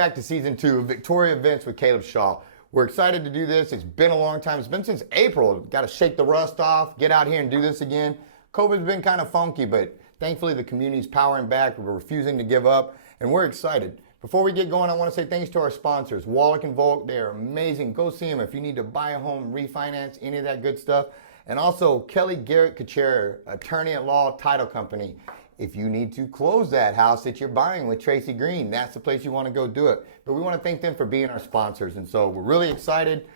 back to season 2 of Victoria Events with Caleb Shaw. We're excited to do this. It's been a long time. It's been since April. Got to shake the rust off, get out here and do this again. COVID's been kind of funky, but thankfully the community's powering back. We're refusing to give up, and we're excited. Before we get going, I want to say thanks to our sponsors, Walkin Volks. They are amazing. Go see them if you need to buy a home, refinance, any of that good stuff. And also Kelly Garrett Kacher, attorney at law, title company. If you need to close that house that you're buying with Tracy Green, that's the place you want to go do it. But we want to thank them for being our sponsors. And so we're really excited.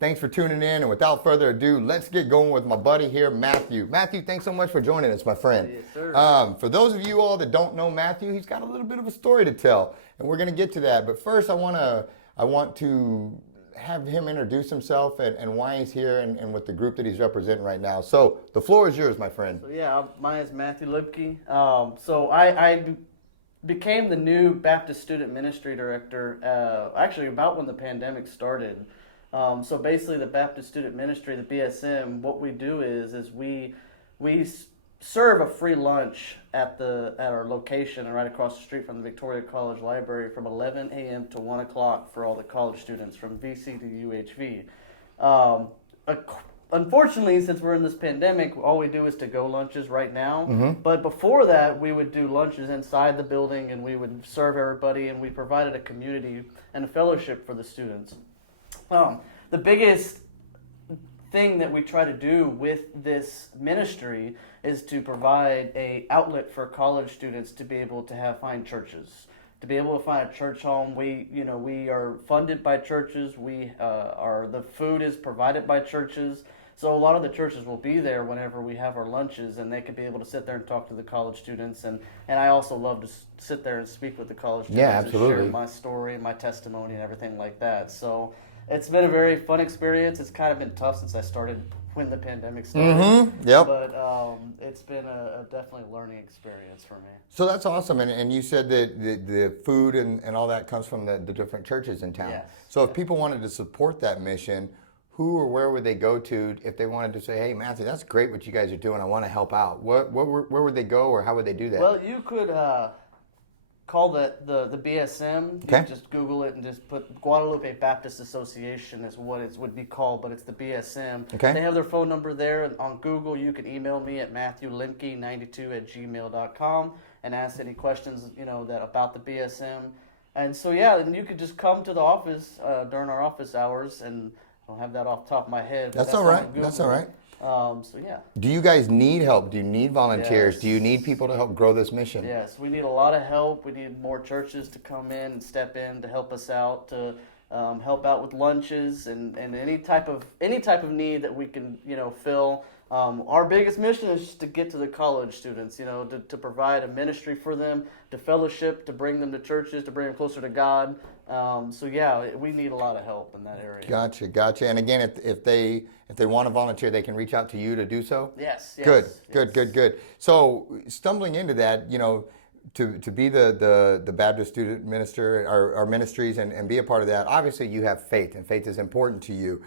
Thanks for tuning in. And without further ado, let's get going with my buddy here, Matthew. Matthew, thanks so much for joining us, my friend. Yes, sir. For those of you all that don't know Matthew, he's got a little bit of a story to tell. And we're going to get to that. But first, I want to have him introduce himself and why he's here and with the group that he's representing right now. So the floor is yours, my friend. So yeah, my name is Matthew Lemke. So I became the new Baptist Student Ministry Director actually about when the pandemic started. So basically the Baptist Student Ministry, the BSM, what we do is we serve a free lunch at our location and right across the street from the Victoria College Library from 11 a.m. to 1 o'clock for all the college students from VC to UHV. Unfortunately, since we're in this pandemic, all we do is to-go lunches right now. Mm-hmm. But before that, we would do lunches inside the building and we would serve everybody, and we provided a community and a fellowship for the students. The biggest thing that we try to do with this ministry is to provide a outlet for college students to be able to find churches, to be able to find a church home. We are funded by churches. The food is provided by churches. So a lot of the churches will be there whenever we have our lunches, and they could be able to sit there and talk to the college students. And I also love to sit there and speak with the college students. Yeah, absolutely. And share my story, my testimony, and everything like that. So it's been a very fun experience. It's kind of been tough since I started when the pandemic started. Mm-hmm. Yep. But it's been a definitely learning experience for me. So that's awesome. And you said that the food and all that comes from the different churches in town. Yes. So if people wanted to support that mission, who or where would they go to if they wanted to say, hey, Matthew, that's great what you guys are doing. I want to help out. Where would they go, or how would they do that? Well, you could call the BSM. Okay. You just Google it and just put Guadalupe Baptist Association is what it would be called, but it's the BSM. Okay. They have their phone number there. And on Google, you can email me at matthewlemke92@gmail.com and ask any questions about the BSM. And so and you could just come to the office during our office hours, and I don't have that off the top of my head. But That's all right. That's all right. So yeah. Do you guys need help? Do you need volunteers? Yes. Do you need people to help grow this mission? Yes, we need a lot of help. We need more churches to come in and step in to help us out, to help out with lunches and any type of need that we can fill. Our biggest mission is just to get to the college students, to provide a ministry for them, to fellowship, to bring them to churches, to bring them closer to God. We need a lot of help in that area. Gotcha. And again, if they want to volunteer, they can reach out to you to do so? Yes. Good. So stumbling into that, to be the Baptist student minister, our ministries, and be a part of that, obviously you have faith, and faith is important to you.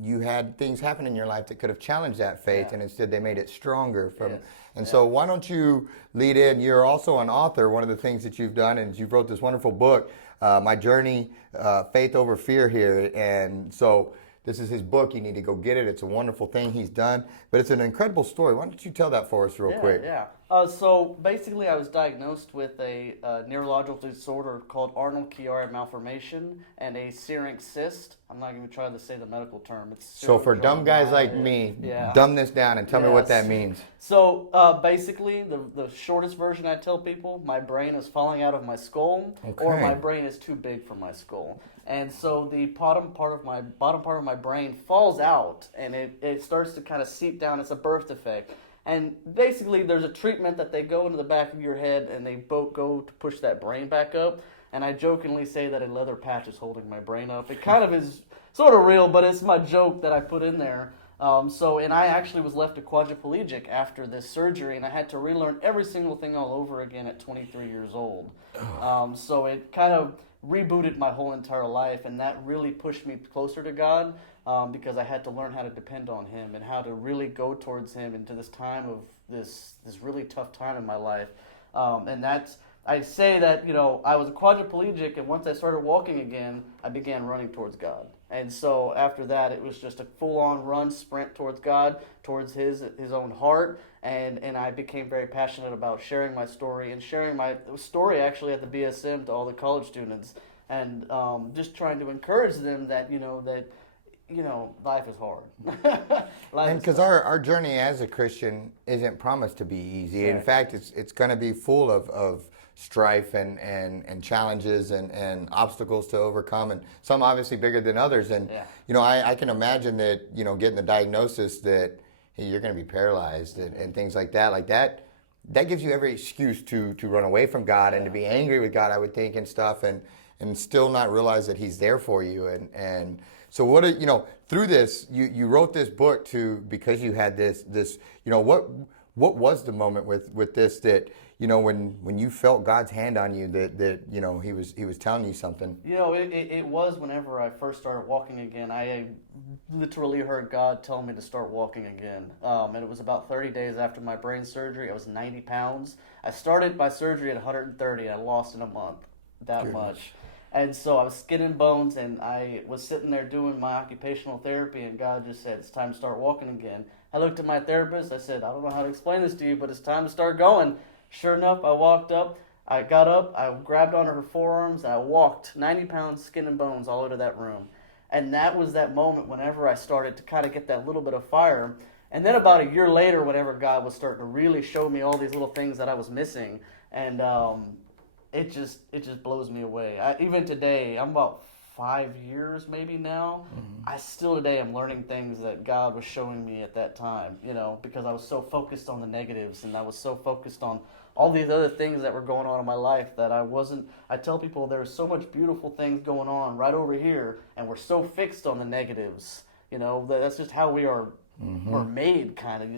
You had things happen in your life that could have challenged that faith, and instead they made it stronger. So why don't you lead in? You're also an author. One of the things that you've done is you wrote this wonderful book, My Journey, Faith Over Fear here. And so this is his book. You need to go get it. It's a wonderful thing he's done. But it's an incredible story. Why don't you tell that for us real quick? Yeah. So basically I was diagnosed with a neurological disorder called Arnold-Chiari malformation and a syrinx cyst. I'm not even trying to say the medical term. So for dumb guys like me, dumb this down and tell me what that means. So basically, the shortest version I tell people, my brain is falling out of my skull, or my brain is too big for my skull. And so the bottom part of my brain falls out, and it starts to kind of seep down. It's a birth defect. And basically, there's a treatment that they go into the back of your head, and they both go to push that brain back up. And I jokingly say that a leather patch is holding my brain up. It kind of is sort of real, but it's my joke that I put in there. And I actually was left a quadriplegic after this surgery, and I had to relearn every single thing all over again at 23 years old. So it kind of rebooted my whole entire life, and that really pushed me closer to God. Because I had to learn how to depend on Him and how to really go towards Him into this time of this really tough time in my life. And I say that, I was a quadriplegic, and once I started walking again, I began running towards God. And so after that, it was just a full-on run, sprint towards God, towards His own heart, and I became very passionate about sharing my story and sharing my story actually at the BSM to all the college students, and just trying to encourage them that life is hard. And because our journey as a Christian isn't promised to be easy. In fact, it's going to be full of strife and challenges and obstacles to overcome, and some obviously bigger than others. And I can imagine that getting the diagnosis that hey, you're going to be paralyzed and things like that gives you every excuse to run away from God and to be angry with God, I would think, and stuff, and still not realize that He's there for you. And so what through this you wrote this book because you had this what was the moment with this that when you felt God's hand on you that he was telling you something? It was whenever I first started walking again. I literally heard God tell me to start walking again. And it was about 30 days after my brain surgery. I was 90 pounds. I started my surgery at 130. I lost in a month that much. And so I was skin and bones, and I was sitting there doing my occupational therapy, and God just said, it's time to start walking again. I looked at my therapist. I said, I don't know how to explain this to you, but it's time to start going. Sure enough, I walked up. I got up. I grabbed onto her forearms, and I walked 90 pounds, skin and bones, all over that room. And that was that moment whenever I started to kind of get that little bit of fire. And then about a year later, whenever God was starting to really show me all these little things that I was missing, and it just blows me away. Even today, I'm about 5 years maybe now. Mm-hmm. I still today am learning things that God was showing me at that time, because I was so focused on the negatives, and I was so focused on all these other things that were going on in my life that I tell people there's so much beautiful things going on right over here, and we're so fixed on the negatives. That's just how we are. Mm-hmm. We're made, kind of.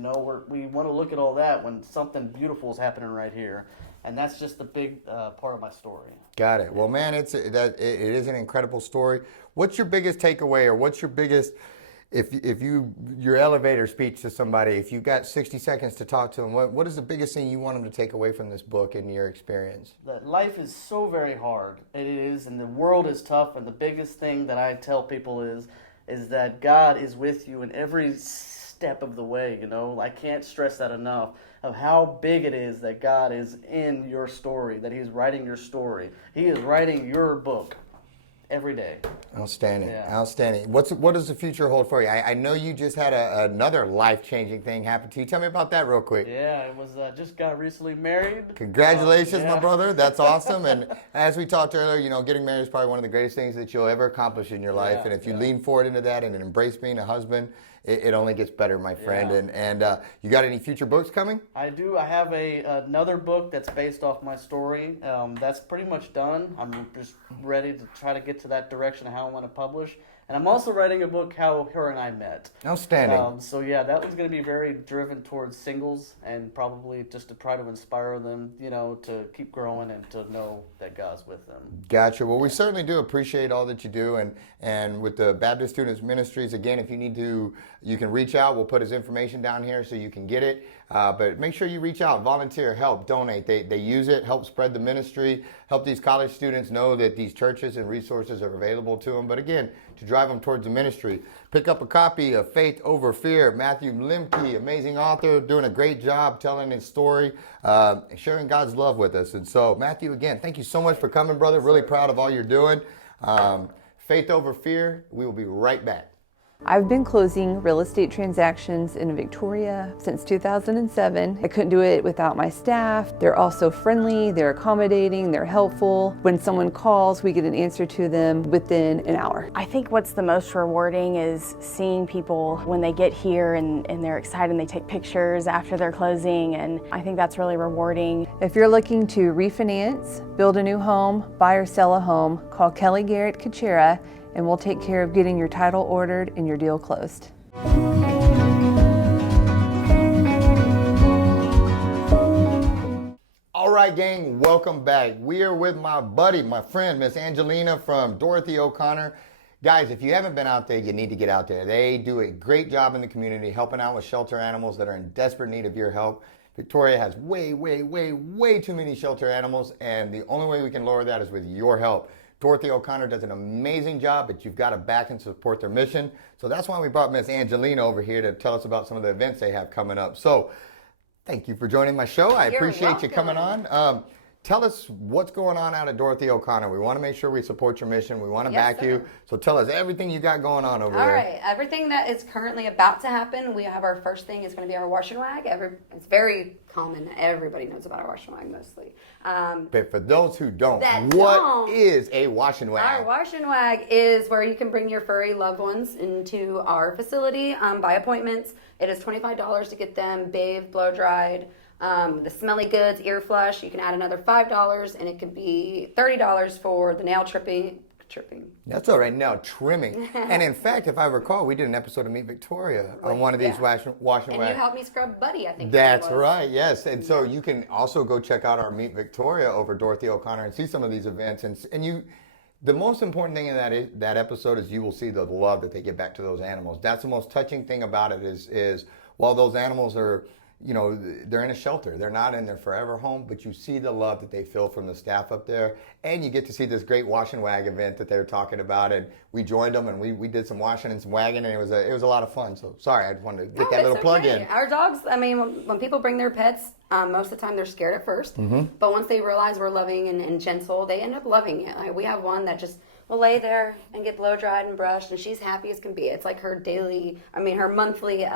We want to look at all that when something beautiful is happening right here. And that's just the big part of my story. Got it. Well, man, it is an incredible story. What's your biggest takeaway, or what's your biggest, your elevator speech to somebody, if you've got 60 seconds to talk to them, what is the biggest thing you want them to take away from this book in your experience? That life is so very hard. It is, and the world is tough. And the biggest thing that I tell people is that God is with you in every step of the way. I can't stress that enough, of how big it is that God is in your story, that He's writing your story. He is writing your book every day. Outstanding. Yeah. Outstanding. What does the future hold for you? I know you just had another life-changing thing happen to you. Tell me about that real quick. Yeah, it was just got recently married. Congratulations, my brother. That's awesome. And as we talked earlier, getting married is probably one of the greatest things that you'll ever accomplish in your life. And if you lean forward into that and embrace being a husband, it only gets better, my friend. Yeah. And you got any future books coming? I do. I have another book that's based off my story. That's pretty much done. I'm just ready to try to get to that direction of how I want to publish. And I'm also writing a book, How Her and I Met. Outstanding. So yeah, that one's going to be very driven towards singles, and probably just to try to inspire them, to keep growing and to know that God's with them. Gotcha. Well, we certainly do appreciate all that you do. And with the Baptist Students Ministries, again, if you need to, you can reach out. We'll put his information down here so you can get it. But make sure you reach out, volunteer, help, donate. They use it, help spread the ministry, help these college students know that these churches and resources are available to them. But again, to drive them towards the ministry. Pick up a copy of Faith Over Fear. Matthew Lemke, amazing author, doing a great job telling his story, sharing God's love with us. And so, Matthew, again, thank you so much for coming, brother. Really proud of all you're doing. Faith Over Fear. We will be right back. I've been closing real estate transactions in Victoria since 2007. I couldn't do it without my staff. They're also friendly, they're accommodating, they're helpful. When someone calls, we get an answer to them within an hour. I think what's the most rewarding is seeing people when they get here and they're excited and they take pictures after their closing, and I think that's really rewarding. If you're looking to refinance, build a new home, buy or sell a home, call Kelly Garrett Kachera, and we'll take care of getting your title ordered and your deal closed. All right, gang, welcome back. We are with my buddy, my friend, Miss Angelina from Dorothy OConnor. Guys, if you haven't been out there, you need to get out there. They do a great job in the community helping out with shelter animals that are in desperate need of your help. Victoria has way too many shelter animals, and the only way we can lower that is with your help. Dorothy OConnor does an amazing job, but you've got to back and support their mission. So that's why we brought Miss Angelina over here to tell us about some of the events they have coming up. So thank you for joining my show. I appreciate you coming on. Tell us what's going on out at Dorothy OConnor. We want to make sure we support your mission. We want to back you. So tell us everything you got going on over there. All right. Everything that is currently about to happen, we have our first thing is going to be our wash and wag. It's very common. Everybody knows about our wash and wag mostly. But for those who don't, what is a wash and wag? Our wash and wag is where you can bring your furry loved ones into our facility by appointments. It is $25 to get them bathed, blow dried. The smelly goods, ear flush, you can add another $5, and it could be $30 for the nail tripping. That's all right, nail trimming. And in fact, if I recall, we did an episode of Meet Victoria on one of these wash and wag. And you helped me scrub Buddy, I think. That's right, yes. And so you can also go check out our Meet Victoria over Dorothy OConnor and see some of these events. And you, the most important thing in that episode is you will see the love that they give back to those animals. That's the most touching thing about it is while those animals are, you know, they're in a shelter. They're not in their forever home, but you see the love that they feel from the staff up there. And you get to see this great wash and wag event that they're talking about. And we joined them and we did some washing and some wagging, and it was a lot of fun. So sorry, I just wanted to get that little plug in. Our dogs, I mean, when people bring their pets, most of the time they're scared at first. But once they realize we're loving and gentle, they end up loving it. Like, we have one that just will lay there and get blow dried and brushed, and she's happy as can be. It's like her monthly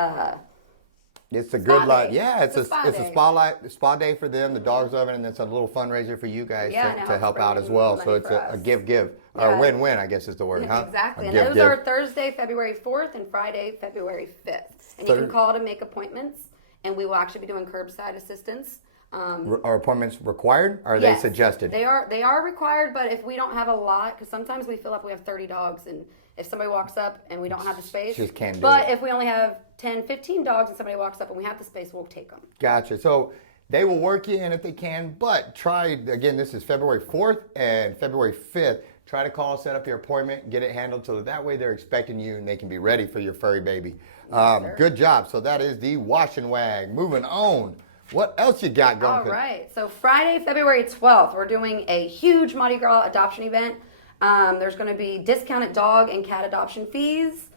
it's a good life. Yeah, it's a spa day for them. The dogs love it, and it's a little fundraiser for you guys to help out as well. So it's a give or win-win, I guess is the word, huh? Exactly. And those are Thursday, February 4th, and Friday, February 5th. And you can call to make appointments, and we will actually be doing curbside assistance. Are appointments required? Or are they suggested? They are required, but if we don't have a lot, because sometimes we fill up, we have 30 dogs, and if somebody walks up and we don't have the space, just can't do it. But if we only have 10, 15 dogs and somebody walks up and we have the space, we'll take them. Gotcha. So they will work you in if they can, but try, again, this is February 4th and February 5th. Try to call, set up your appointment, get it handled so that way they're expecting you and they can be ready for your furry baby. Good job. So that is the wash and wag. Moving on. What else you got going? All right. So Friday, February 12th, we're doing a huge Mardi Gras adoption event. There's going to be discounted dog and cat adoption fees.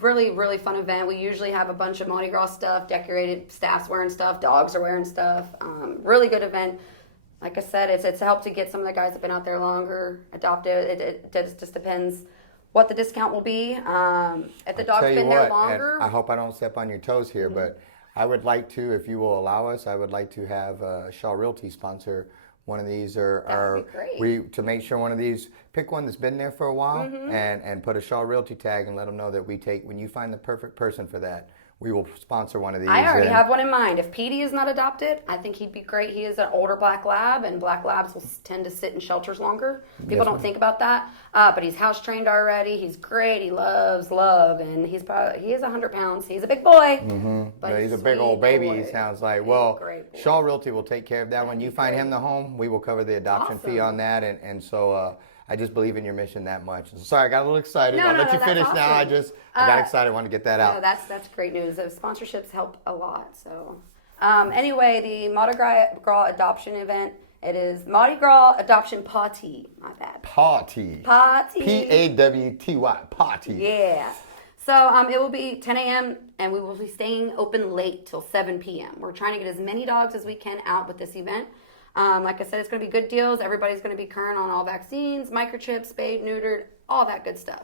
Really fun event. We usually have a bunch of Mardi Gras stuff, decorated, staff's wearing stuff, dogs are wearing stuff. Really good event. Like I said, it's helped to get some of the guys that have been out there longer adopted. It just depends what the discount will be. If the dog's been there longer. I hope I don't step on your toes here, but I would like to, if you will allow us, I would like to have Shaw Realty sponsor one of these, or to make sure one of these, pick one that's been there for a while and put a Shaw Realty tag and let them know that when you find the perfect person for that, we will sponsor one of these. I already have one in mind. If Pawty is not adopted, I think he'd be great. He is an older black lab, and black labs will tend to sit in shelters longer. People don't think about that, but he's house trained already. He's great. He loves love, and he is 100 pounds. He's a big boy, but he's a big old baby. He sounds like. Well, Shaw Realty will take care of that. When you find him the home, we will cover the adoption fee on that, and so. I just believe in your mission that much. Sorry, I got a little excited. I'll let you finish now. I got excited. I wanted to get that out. No, that's great news. Those sponsorships help a lot. So, anyway, the Mardi Gras adoption event. It is Mardi Gras Adoption Pawty. My bad. Pawty. P-A-W-T-Y. Pawty. Yeah. So it will be 10 a.m. and we will be staying open late till 7 p.m. We're trying to get as many dogs as we can out with this event. Like I said, it's going to be good deals. Everybody's going to be current on all vaccines, microchips, spayed, neutered, all that good stuff.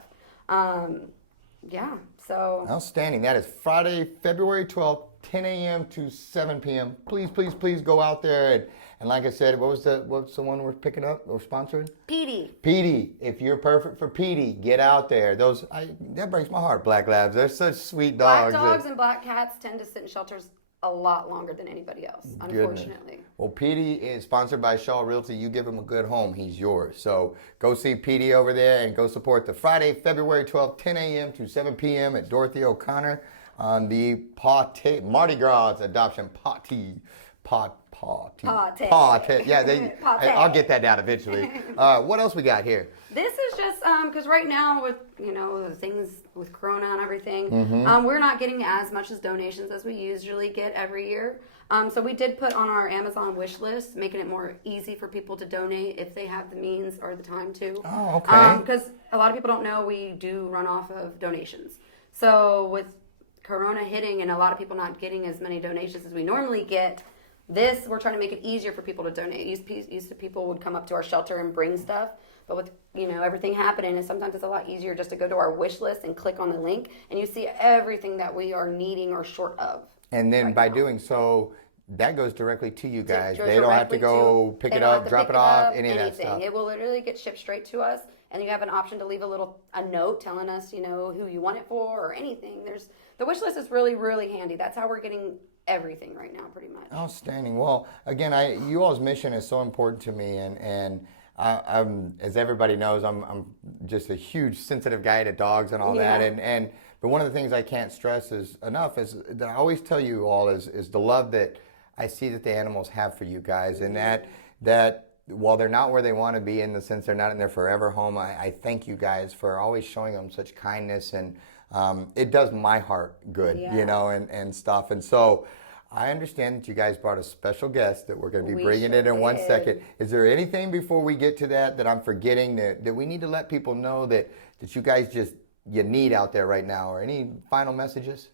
So. Outstanding. That is Friday, February 12th, 10 a.m. to 7 p.m. Please go out there. And like I said, what's the one we're picking up or sponsoring? Pawty. If you're perfect for Pawty, get out there. That breaks my heart, black labs. They're such sweet dogs. Black dogs and black cats tend to sit in shelters a lot longer than anybody else, unfortunately. Well, Pawty is sponsored by Shaw Realty. You give him a good home, he's yours. So go see Pawty over there and go support the Friday, February 12th, 10 a.m. to 7 p.m. at Dorothy OConnor on the Mardi Gras Adoption Pawty. Pawty. Yeah, Pawty. I'll get that down eventually. What else we got here? This is just because right now with things with Corona and everything, we're not getting as much as donations as we usually get every year. So we did put on our Amazon wish list, making it more easy for people to donate if they have the means or the time to. Oh, okay. Because a lot of people don't know we do run off of donations. So with Corona hitting and a lot of people not getting as many donations as we normally get, we're trying to make it easier for people to donate. Used to people would come up to our shelter and bring stuff, but with everything happening, and sometimes it's a lot easier just to go to our wish list and click on the link, and you see everything that we are needing or short of. And then right by now. doing so, that goes directly to you guys. Goes They don't have to directly go pick they it don't have up, to drop pick it off, up, any of that stuff. It will literally get shipped straight to us, and you have an option to leave a note telling us, who you want it for or anything. The wish list is really, really handy. That's how we're getting everything right now, pretty much. Outstanding. Well, again, you all's mission is so important to me, and I'm, as everybody knows, I'm just a huge sensitive guy to dogs and all that, but one of the things I can't stress enough is that I always tell you all is the love that I see that the animals have for you guys, and that while they're not where they want to be in the sense they're not in their forever home, I thank you guys for always showing them such kindness, and it does my heart good, and stuff. And so I understand that you guys brought a special guest that we're going to be bringing in one second. Is there anything before we get to that I'm forgetting that we need to let people know that you guys you need out there right now, or any final messages?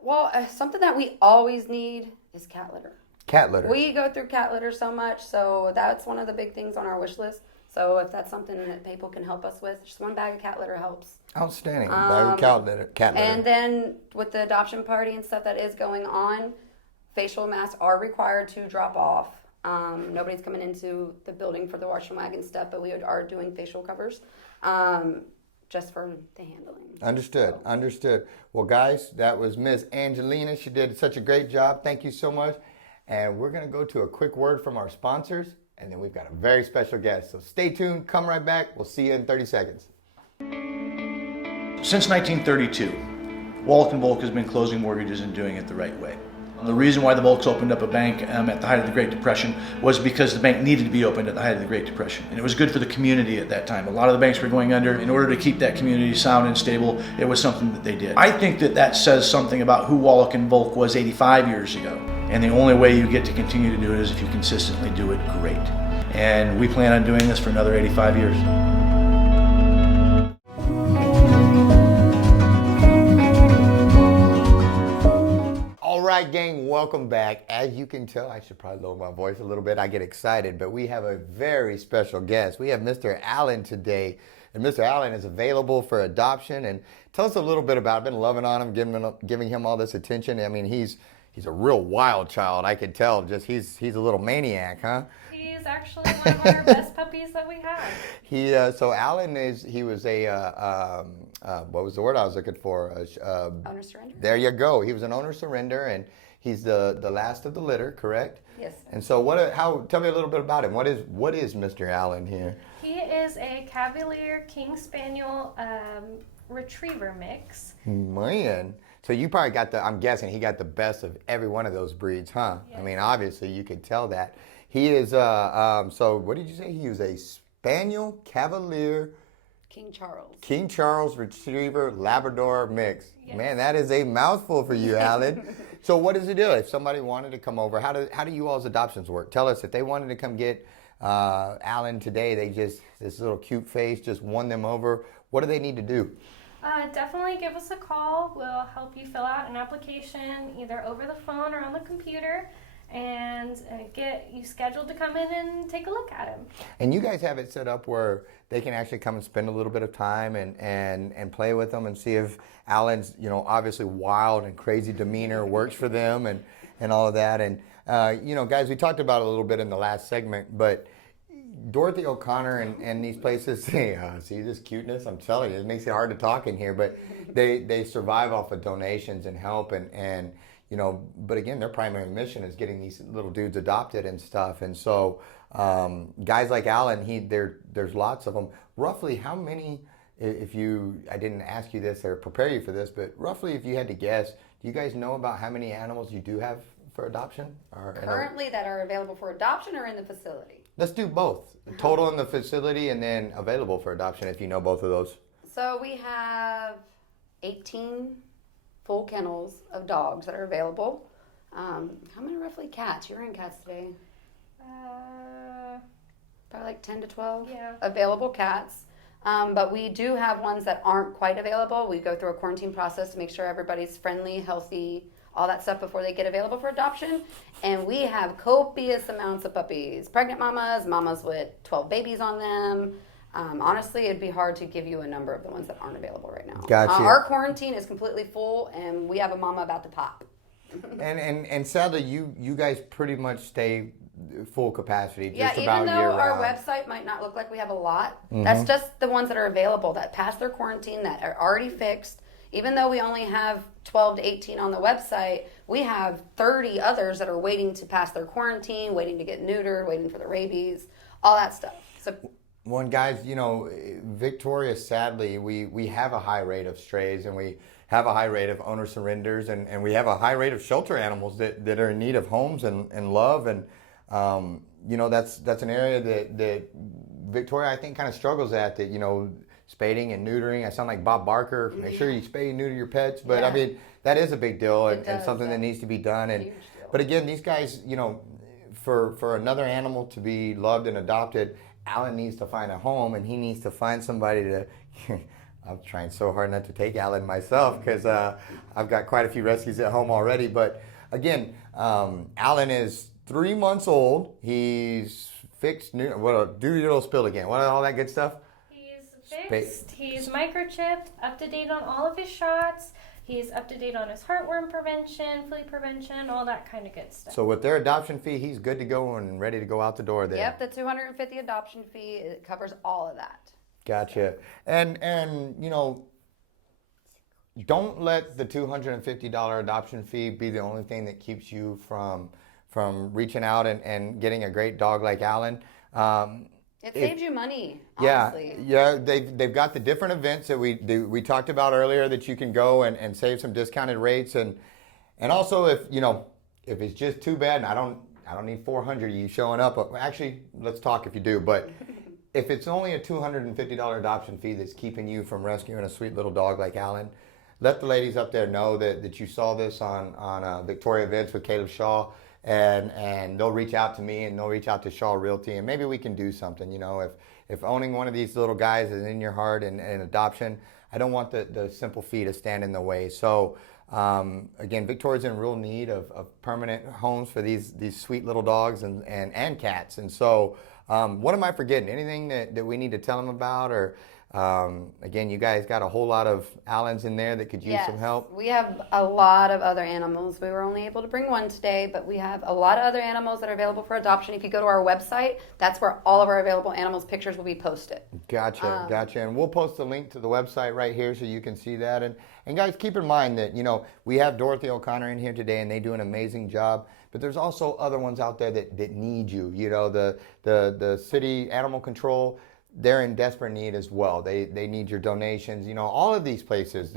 Well, something that we always need is cat litter. Cat litter. We go through cat litter so much, so that's one of the big things on our wish list. So if that's something that people can help us with, just one bag of cat litter helps. Outstanding. Bag of cat litter. And then with the adoption party and stuff that is going on, facial masks are required to drop off. Nobody's coming into the building for the wash and wagon stuff, but we are doing facial covers. Just for the handling. Understood. Well, guys, that was Miss Angelina. She did such a great job. Thank you so much. And we're going to go to a quick word from our sponsors, and then we've got a very special guest. So stay tuned. Come right back. We'll see you in 30 seconds. Since 1932, Walkin Volks has been closing mortgages and doing it the right way. The reason why the Volks opened up a bank at the height of the Great Depression was because the bank needed to be opened at the height of the Great Depression. And it was good for the community at that time. A lot of the banks were going under. In order to keep that community sound and stable, it was something that they did. I think that says something about who Walkin Volks was 85 years ago. And the only way you get to continue to do it is if you consistently do it great. And we plan on doing this for another 85 years. All right, gang, welcome back. As you can tell, I should probably lower my voice a little bit. I get excited, but we have a very special guest. We have Mr. Allen today, and Mr. Allen is available for adoption. And tell us a little bit about it. I've been loving on him, giving him all this attention. I mean, he's a real wild child. I can tell. Just he's a little maniac, huh? He's actually one of our best puppies that we have. So Allen was what was the word I was looking for? Owner surrender. There you go. He was an owner surrender, and he's the last of the litter, correct? Yes. And so tell me a little bit about him. What is Mr. Allen here? He is a Cavalier King Spaniel Retriever mix. Man. So you probably I'm guessing he got the best of every one of those breeds, huh? Yes. I mean, obviously you could tell that. He is, so what did you say? He was a Spaniel Cavalier King Charles Retriever Labrador mix. Yes. Man, that is a mouthful for you, Alan. So what does it do? If somebody wanted to come over, how do you all's adoptions work? Tell us, if they wanted to come get Alan today, this little cute face just won them over. What do they need to do? Definitely give us a call. We'll help you fill out an application either over the phone or on the computer, and get you scheduled to come in and take a look at him. And you guys have it set up where they can actually come and spend a little bit of time and play with them and see if Alan's, obviously wild and crazy demeanor works for them and all of that. And, guys, we talked about it a little bit in the last segment, but Dorothy OConnor and these places, see this cuteness? I'm telling you, it makes it hard to talk in here, but they survive off of donations and help and but again, their primary mission is getting these little dudes adopted and stuff. And so guys like Alan, there's lots of them. Roughly how many, I didn't ask you this or prepare you for this, but roughly if you had to guess, do you guys know about how many animals you do have for adoption? Currently that are available for adoption or in the facility? Let's do both. Total in the facility and then available for adoption if you know both of those. So we have 18 full kennels of dogs that are available. How many roughly cats? You're in cats today. Probably like 10 to 12 available cats. But we do have ones that aren't quite available. We go through a quarantine process to make sure everybody's friendly, healthy, all that stuff before they get available for adoption. And we have copious amounts of puppies. Pregnant mamas with 12 babies on them. Honestly, it'd be hard to give you a number of the ones that aren't available right now. Gotcha. Our quarantine is completely full, and we have a mama about to pop. and sadly, you guys pretty much stay full capacity just even about though year our round. website might not look like we have a lot, that's just the ones that are available that passed their quarantine, that are already fixed. Even though we only have 12 to 18 on the website, we have 30 others that are waiting to pass their quarantine, waiting to get neutered, waiting for the rabies, all that stuff. So, Well, and guys, Victoria, sadly, we have a high rate of strays, and we have a high rate of owner surrenders, and we have a high rate of shelter animals that are in need of homes and love. And, that's an area that Victoria, I think, kind of struggles at, that, spading and neutering. I sound like Bob Barker. Make sure you spay and neuter your pets. But, I mean, that is a big deal and something that needs to be done. And But again, these guys, for another animal to be loved and adopted, Alan needs to find a home, and he needs to find somebody to... I'm trying so hard not to take Alan myself because I've got quite a few rescues at home already. But again, Alan is 3 months old. He's fixed. Do your little spill again. What all that good stuff? He's fixed. He's microchipped, up to date on all of his shots. He's up to date on his heartworm prevention, flea prevention, all that kind of good stuff. So with their adoption fee, he's good to go and ready to go out the door there. Yep, the $250 adoption fee, it covers all of that. Gotcha. And don't let the $250 adoption fee be the only thing that keeps you from reaching out and getting a great dog like Alan. It saves you money, honestly. Yeah. They've got the different events that we talked about earlier that you can go and save some discounted rates, and also if it's just too bad and I don't need 400 of you showing up. Actually, let's talk if you do, but if it's only a $250 adoption fee that's keeping you from rescuing a sweet little dog like Alan, let the ladies up there know that you saw this on Victoria Events with Caleb Shaw, and they'll reach out to me, and they'll reach out to Shaw Realty, and maybe we can do something. If owning one of these little guys is in your heart and adoption, I don't want the simple fee to stand in the way. So again, Victoria's in real need of permanent homes for these sweet little dogs and cats. And so what am I forgetting? Anything that we need to tell them about? Or again, you guys got a whole lot of Allens in there that could use some help. We have a lot of other animals. We were only able to bring one today, but we have a lot of other animals that are available for adoption. If you go to our website, that's where all of our available animals pictures will be posted. Gotcha. And we'll post a link to the website right here so you can see that. And guys, keep in mind that, we have Dorothy OConnor in here today, and they do an amazing job. But there's also other ones out there that need you. The city animal control, they're in desperate need as well. They need your donations. All of these places.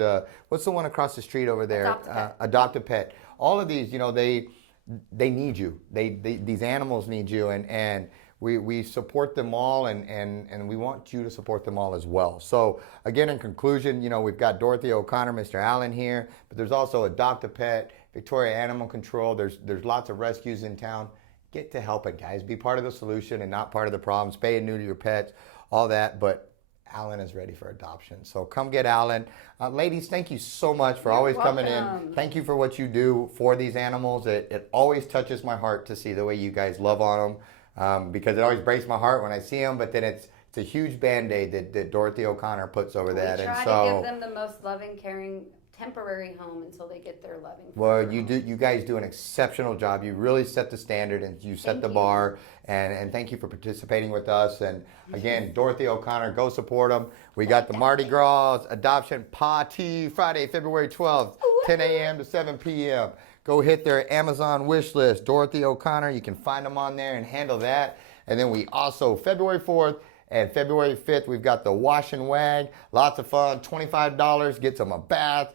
What's the one across the street over there? Adopt a Pet. All of these, they need you. These animals need you, and we support them all, and we want you to support them all as well. So again, in conclusion, we've got Dorothy OConnor, Mr. Allen here, but there's also Adopt a Pet, Victoria Animal Control. There's lots of rescues in town. Get to help it, guys. Be part of the solution and not part of the problem. Spay and neuter your pets, all that. But Alan is ready for adoption. So come get Alan. Ladies, thank you so much for always coming in. Thank you for what you do for these animals. It always touches my heart to see the way you guys love on them, because it always breaks my heart when I see them. But then it's a huge Band-Aid that Dorothy OConnor puts over that. We try to give them the most loving, caring, temporary home until they get their loving. Well, you guys do an exceptional job. You really set the standard, and you set the bar, and thank you for participating with us. And again, Dorothy OConnor, go support them. We got the Mardi Gras adoption Pawty Friday, February 12th, 10 a.m. to 7 p.m. Go hit their Amazon wish list, Dorothy OConnor. You can find them on there and handle that. And then we also, February 4th, and February 5th, we've got the Wash and Wag. Lots of fun, $25, gets them a bath,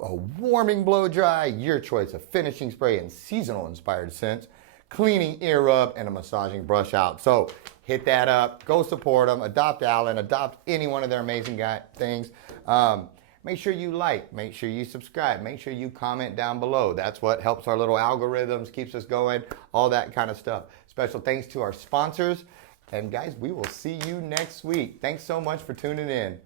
a warming blow dry, your choice of finishing spray and seasonal inspired scents, cleaning ear rub, and a massaging brush out. So hit that up, go support them, adopt Alan, adopt any one of their amazing things. Make sure you like, make sure you subscribe, make sure you comment down below. That's what helps our little algorithms, keeps us going, all that kind of stuff. Special thanks to our sponsors. And guys, we will see you next week. Thanks so much for tuning in.